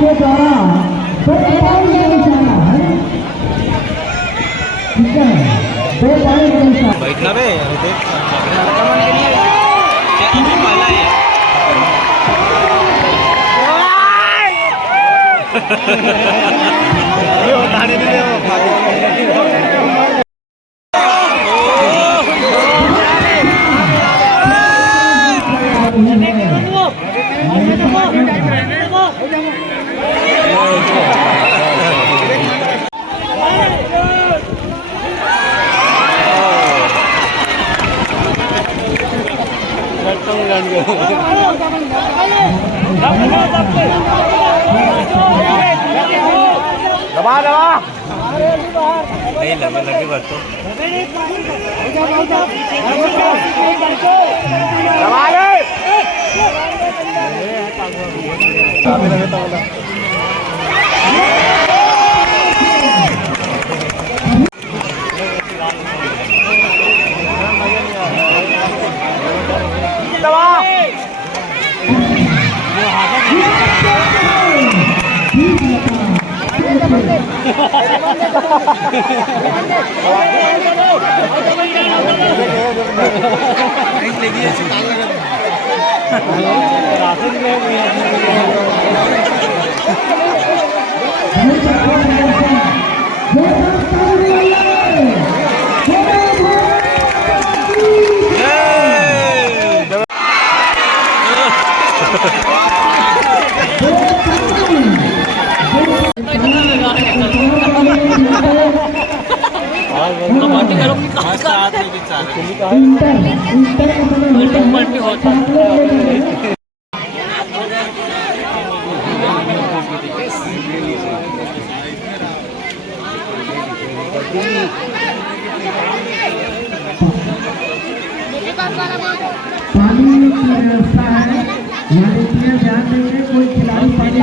के द्वारा 2 पॉइंट का इशारा है। ठीक है, 2 पॉइंट का इशारा। बैठना बे देख कमान के लिए क्या अभी पहला है। अरे उठाने नहीं दे वो दबा दबा नहीं लगे लगे बात तो दबा ले पानी की व्यवस्था है, यहाँ देखिए ध्यान देंगे कोई खिलाड़ी पानी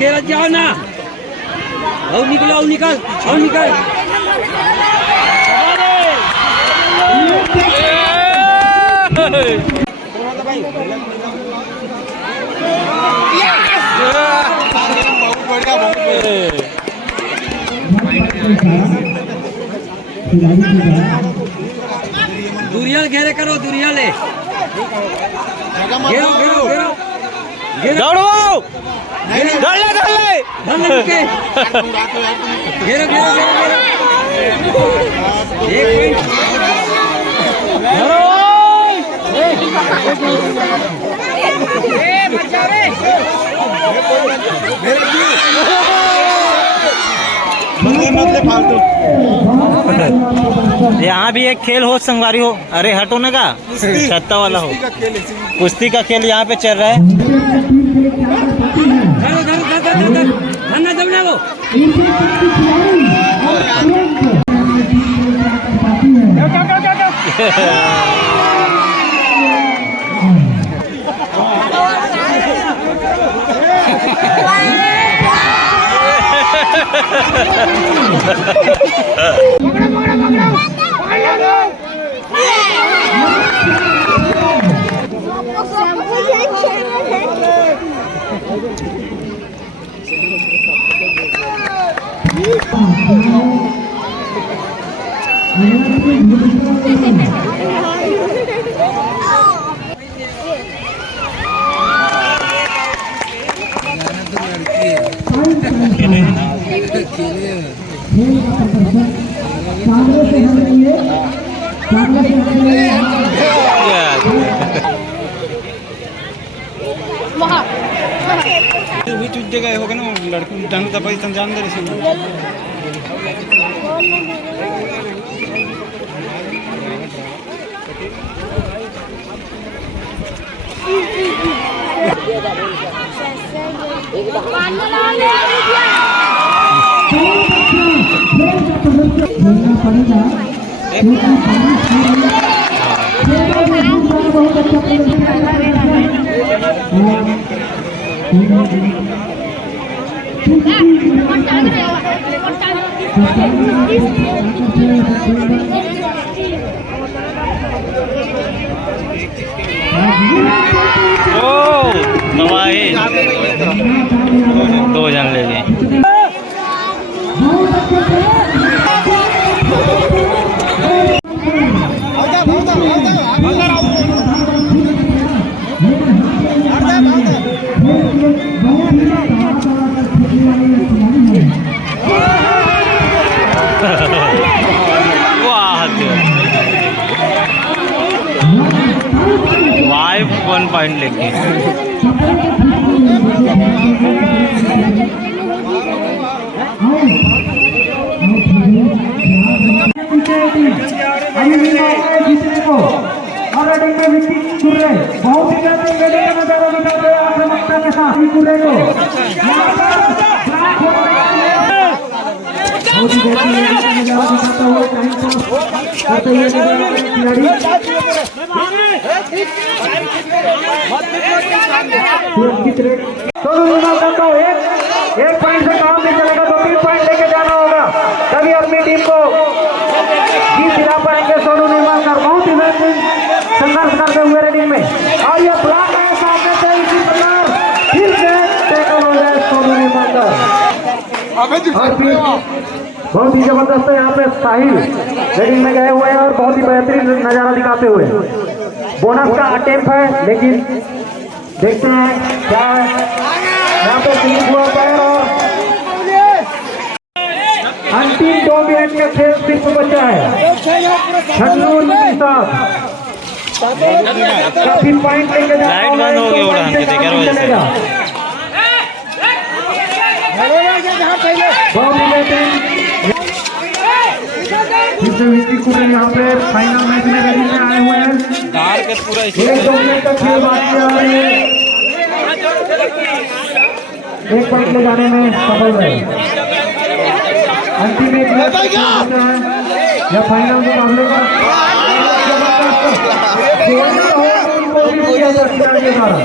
घेरा जाओ ना और निकलो और निकल और निकल दुरिया घेरे करो दुरिया ले घेरो घेरो घेरो दौड़ो दौड़ ले घेरो घेरो घेरो एक फालतू यहाँ भी एक खेल हो संगवारी हो। अरे हटो ना का छत्ता वाला हो कुश्ती का खेल यहाँ पे चल रहा है। जगह होगा ना लड़कों ढंग का पैसा जान दे रही ओ दवाई 2 जन ले गए। वाह 1 पॉइंट लेके जीतने को और रेडिंग में विकेट गिर रहे बहुत ही बेहतरीन बैटिंग का नजारा दिखा रहे हैं आक्रामकता के साथ गिरे को यहाँ पर ब्लॉक हो गया बहुत ही बेहतरीन नजारा दिखाता हुआ टाइम पास करते हुए खिलाड़ी सुरक्षित रेट सोनू निगम का एक पॉइंट से काम नहीं चलेगा 2-3 पॉइंट लेके जाना होगा तभी अपनी टीम को जीत दिला पाएंगे सोनू निर्माणकर बहुत ही बेहतरीन संघर्ष करते हुए रेडिंग में और ये ब्लॉक है सामने से इसी प्रकार फिर से टैकल हो जाए सोनू निर्माणकर और फिर बहुत ही जबरदस्त है यहाँ पे साहिल रेडिंग में गए हुए हैं और बहुत ही बेहतरीन नजारा दिखाते हुए बोनस का अटेम्प्ट है लेकिन देखते हैं क्या है यहाँ पे स्लिप हुआ पैर और अंतिम 2 मिनट का खेल सिर्फ बचा है छन्नूर के साथ काफी पॉइंट लेके लाइट बंद हो गई उड़ान के देख रहे चलेगा बहुत ही बेहतरीन यहाँ पे फाइनल मैच में रेडी में आए हुए हैं डार के पूरा 1-2 मिनट का खेल बाकी है और ये 1 पॉइंट ले जाने में सफल रहे अंतिम 1 मैच है या फाइनल मुकाबले का के द्वारा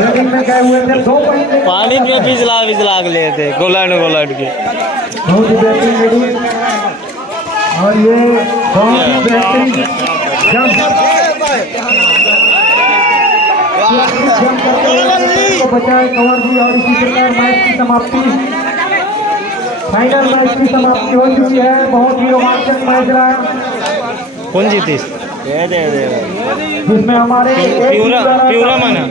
रेडिंग में गए हुए थे 2 पॉइंट पानी में बिजला के लिए थे गोलाड के बहुत ही बेहतरीन रेडिंग और ये बहुत ही बेहतरीन जंप को बचाए कवर भी और इसी प्रकार मैच की समाप्ति फाइनल मैच की समाप्ति हो चुकी है बहुत ही रोमांचक मैच रहा कौन जीती दे जिसमें हमारे प्यूरा माना